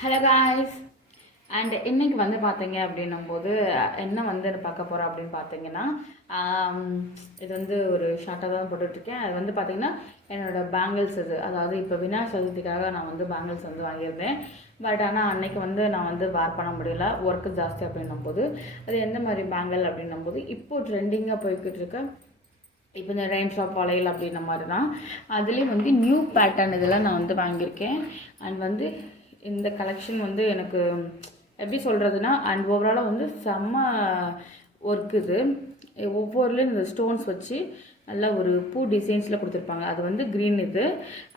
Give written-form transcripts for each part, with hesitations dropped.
Hello guys. And இன்றைக்கி வந்து பார்த்தீங்க அப்படின்னும்போது என்ன வந்து பார்க்க போகிறோம் அப்படின்னு பார்த்தீங்கன்னா, இது வந்து ஒரு ஷார்ட்டாக தான் போட்டுட்ருக்கேன். அது வந்து பார்த்திங்கன்னா என்னோடய பேங்கிள்ஸ் இது. அதாவது இப்போ விநாயகர் சதுர்த்திக்காக நான் வந்து பேங்கிள்ஸ் வந்து வாங்கியிருந்தேன். பட் ஆனால் அன்றைக்கி வந்து நான் வந்து வேர் பண்ண முடியல, ஒர்க்கு ஜாஸ்தி அப்படின்னும்போது. அது எந்த மாதிரி பேங்கிள் அப்படின்னும்போது இப்போது ட்ரெண்டிங்காக போய்கிட்டு இருக்க இப்போ இந்த ரெயின் ஷாப் வளையல் அப்படின்ற மாதிரி தான். அதுலேயும் வந்து நியூ பேட்டர்ன் இதெல்லாம் நான் வந்து வாங்கியிருக்கேன். அண்ட் வந்து இந்த கலெக்ஷன் வந்து எனக்கு எப்படி சொல்கிறதுனா, அண்ட் ஓவராலாக வந்து செம்ம ஒர்க் இது. ஒவ்வொருலேயும் இந்த ஸ்டோன்ஸ் வச்சு நல்லா ஒரு பூ டிசைன்ஸில் கொடுத்துருப்பாங்க. அது வந்து க்ரீன் இது.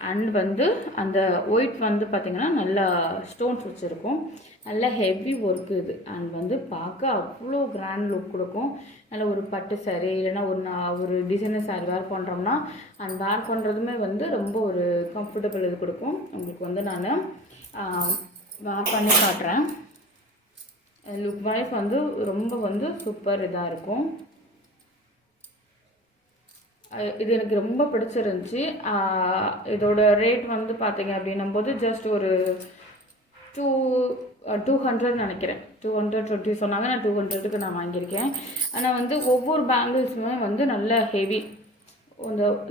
அண்ட் வந்து அந்த ஒயிட் வந்து பார்த்திங்கன்னா நல்லா ஸ்டோன்ஸ் வச்சுருக்கும். நல்ல ஹெவி ஒர்க்கு இது. அண்ட் வந்து பார்க்க அவ்வளோ கிராண்ட் லுக் கொடுக்கும். நல்ல ஒரு பட்டு சாரீ இல்லைன்னா ஒரு டிசைனர் சாரீ வேர் பண்ணுறோம்னா அண்ட் வேர் பண்ணுறதுமே வந்து ரொம்ப ஒரு கம்ஃபர்டபுள் இது கொடுக்கும். உங்களுக்கு வந்து நான் வேர் பண்ணி காட்டுறேன். லுக் வைஸ் வந்து ரொம்ப வந்து சூப்பர் இதாக இருக்கும். இது எனக்கு ரொம்ப பிடிச்சிருந்துச்சி. இதோட ரேட் வந்து பார்த்தீங்க அப்படின்னும்போது ஜஸ்ட் ஒரு 200 நினைக்கிறேன். 220 சொன்னாங்க. நான் 200க்கு நான் வாங்கியிருக்கேன். ஆனால் வந்து ஒவ்வொரு பேங்கிள்ஸுமே வந்து நல்ல ஹெவி.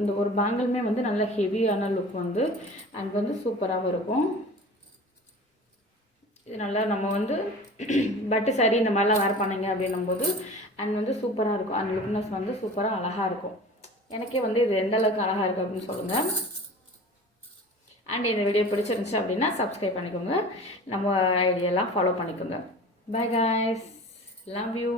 இந்த ஒரு பேங்கிளுமே வந்து நல்ல ஹெவியான லுக் வந்து அண்ட் வந்து சூப்பராகவும் இருக்கும். இது நல்லா நம்ம வந்து பட்டு சாரி இந்த மாதிரிலாம் வேர் பண்ணிங்க அப்படின்னும்போது அண்ட் வந்து சூப்பராக இருக்கும். அந்த லுக்னஸ் வந்து சூப்பராக அழகாக இருக்கும். எனக்கே வந்து இது எந்த அளவுக்கு அழகாக இருக்குது அப்படின்னு சொல்லுங்கள். அண்ட் இந்த வீடியோ பிடிச்சிருந்துச்சு அப்படின்னா சப்ஸ்கிரைப் பண்ணிக்கோங்க. நம்ம ஐடியெல்லாம் ஃபாலோ பண்ணிக்கோங்க. By guys, love you.